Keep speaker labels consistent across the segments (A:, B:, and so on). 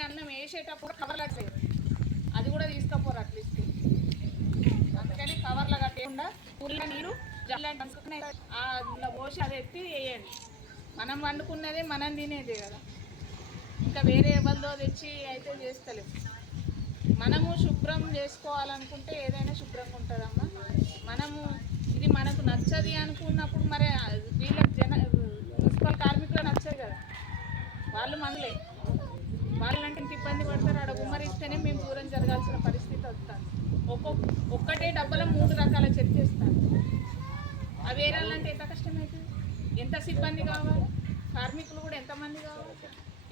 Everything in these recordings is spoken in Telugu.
A: మిగిలిన అన్నం వేసేటప్పుడు కవర్లు వచ్చాయి అది కూడా తీసుకపోరు అట్లీస్ట్ అందుకని కవర్లో కట్టకుండా ఊర్లో నీరు జల్లంటే అందులో పోసి అది ఎత్తి వేయండి. మనం వండుకున్నదే మనం తినేదే కదా. ఇంకా వేరే ఎవరిదో తెచ్చి అయితే చేస్తలేము మనము శుభ్రం చేసుకోవాలనుకుంటే ఏదైనా శుభ్రంగా ఉంటుందమ్మా. మనము ఇది మనకు నచ్చది అనుకున్నప్పుడు మరి వీళ్ళకి జన మున్సిపల్ కార్మికులు నచ్చదు కదా. వాళ్ళు మనలే. వాళ్ళంటే ఇంత ఇబ్బంది పడతారు. ఆడ గుమ్మరిస్తేనే మేము దూరం జరగాల్సిన పరిస్థితి వస్తుంది. ఒక్కొక్క ఒక్కటే డబ్బలో మూడు రకాల చెక్ చేస్తాను అవి వేరాలంటే ఎంత కష్టమవుతుంది ఎంత సిబ్బంది కావాలి? కార్మికులు కూడా ఎంతమంది కావాలి?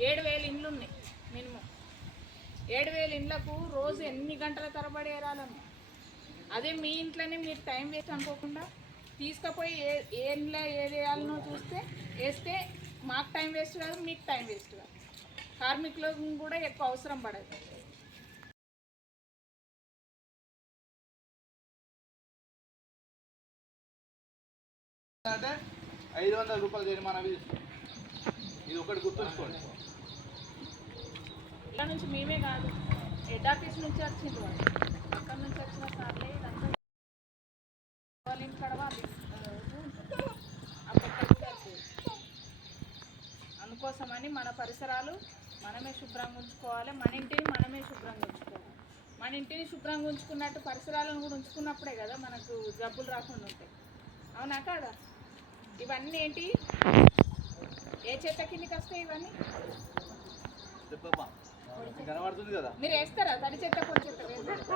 A: ఏడు వేలు ఇండ్లు ఉన్నాయి మినిమం. ఏడు వేల ఇండ్లకు రోజు ఎన్ని గంటల తరబడి ఏరాలన్నా అదే మీ ఇంట్లోనే మీరు టైం వేస్ట్ అనుకోకుండా తీసుకుపోయి ఏ ఏ ఇంట్లో ఏది వేయాలనో చూస్తే వేస్తే మాకు టైం వేస్ట్ కాదు మీకు టైం వేస్ట్ కాదు. కార్మికులకు కూడా ఎక్కువ అవసరం పడదు.
B: అంటే ఐదు వందల రూపాయలు జరిమానా విధిస్తాం ఇది ఒకటి గుర్తుంచుకోండి.
A: ఇలా నుంచి మేమే కాదు హెడ్ ఆఫీస్ నుంచి వచ్చింది వాళ్ళు. అక్కడ నుంచి వచ్చిన సార్లే ఇదంతా. అందుకోసమని మన పరిసరాలు మనమే శుభ్రంగా ఉంచుకోవాలి. మన ఇంటిని మనమే శుభ్రంగా ఉంచుకోవాలి. మన ఇంటిని శుభ్రంగా ఉంచుకున్నట్టు పరిసరాలను కూడా ఉంచుకున్నప్పుడే కదా మనకు జబ్బులు రాకుండా ఉంటాయి. అవునా కాదా? ఇవన్నీ ఏంటి? ఏ చెత్త కిందకి వస్తాయి ఇవన్నీ?
B: చెప్పమ్మా కనబడుతుంది కదా?
A: మీరు వేస్తారా? తడి చెత్త పొడి చెత్త?